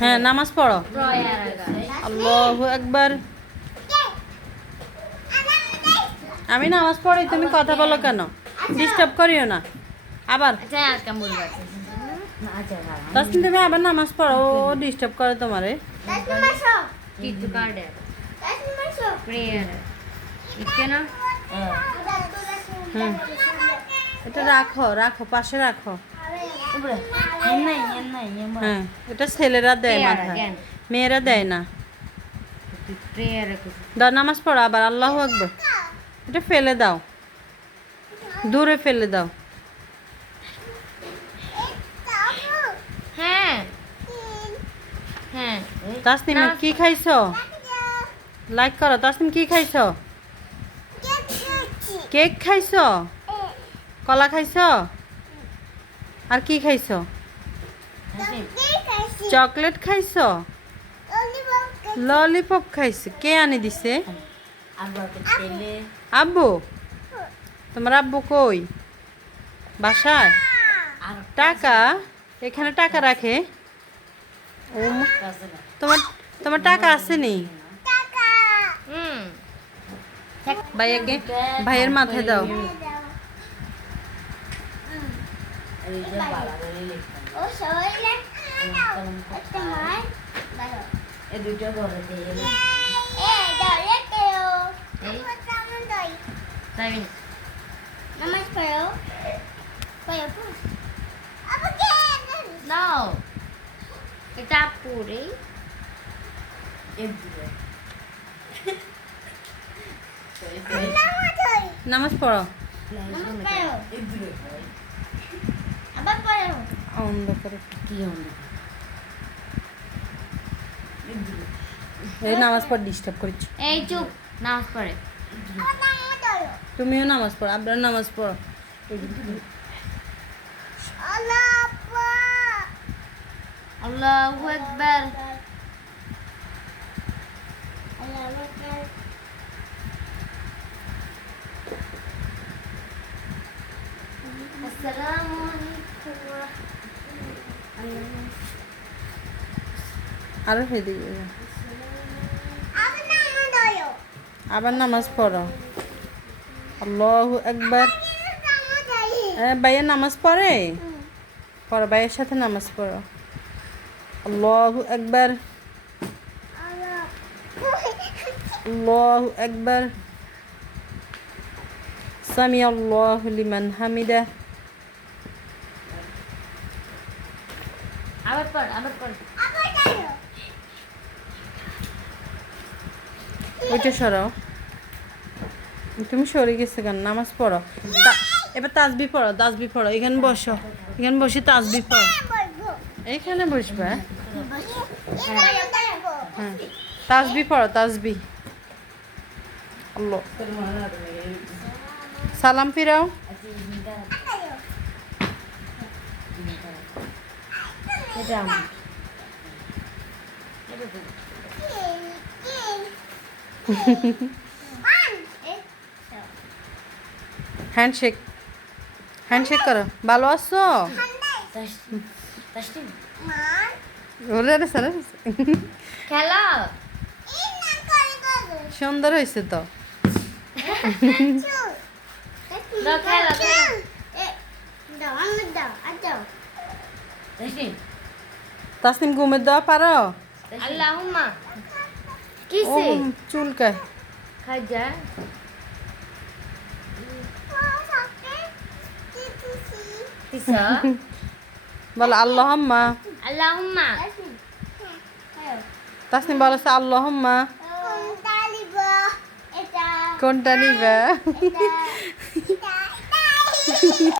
হ্যাঁ, নামাজ পড়ো। আল্লাহু আকবার। আমি নামাজ পড়ি, তুমি কথা বলো কেন? ডিস্টার্ব করিও না। আবার তাসনিম, তুমি আবার নামাজ পড়ো, ও ডিস্টার্ব করে তোমারে। হুম, এটা রাখো রাখো, পাশে রাখো। হ্যাঁ, এটা ছেলেরা দেয় মাথায়, মেয়েরা দেয় না। দাও, নামাজ পড়ো আবার। আল্লাহু আকবার। এটা ফেলে দাও, দূরে ফেলে দাও। তাসনিম, কি খাইছো? লাইক করো। তাসনিম, কি খাইছো? কেক খাইছো? কলা খাইছো? আর কি খাইছো? চকলেট খাইছো? ললিপপ খাইছো? কে আনি দিছে? আব্বু? তোমার আব্বু কই? বাসায়? টাকা? এখানে টাকা রাখে? ও, তোমার তোমার টাকা আসেনি? ভাইয়াকে, ভাইয়ের মাথায় দাও। এটা পুরে নামাজ পড়ো। অন্ধকারে কি এই নামাজ পড়, ডিস্টার্ব করছো। এই চুপ, নামাজ পড়ে। তুমিও নামাজ পড়ো, আব্রার নামাজ পড়ো। আল্লাহু আকবার। আসসালামু আলাইকুম। আরো সেদিকে আবার নামাজ পড়ো। আল্লাহু আকবার। ভাইয়া নামাজ পড়ে? পড়ো, ভাইয়ের সাথে নামাজ পড়ো। আল্লাহু আকবার। আল্লাহু আকবার। সামি আল্লাহু লিমান হামিদা। আবার পড়, আবার পড়। ওইটা সরাও। তুমি সরে গেছে কেন? নামাজ পড়ো। এবার তাসবি পড়ো, তাসবি পড়ো। এখানে বসো, এখানে বসে তাসবি পড়ো। এইখানে বসবে। হ্যাঁ, তাসবি পড়ো, তাসবি। আল্লাহ, সালাম ফিরাও। হ্যান্ডশেক, হ্যান্ডশেক করো। ভালো আছো? খেলা সুন্দর হয়েছে তো। তাসনিম, ঘুমের দেওয়া পারো? আল্লাহুম্মা ও কিসে চুলকায়। খাজা তিসা বলো আল্লাহুম্মা। আল্লাহুম্মা তাসনিম বলো আল্লাহুম্মা। কোনটা নিবা?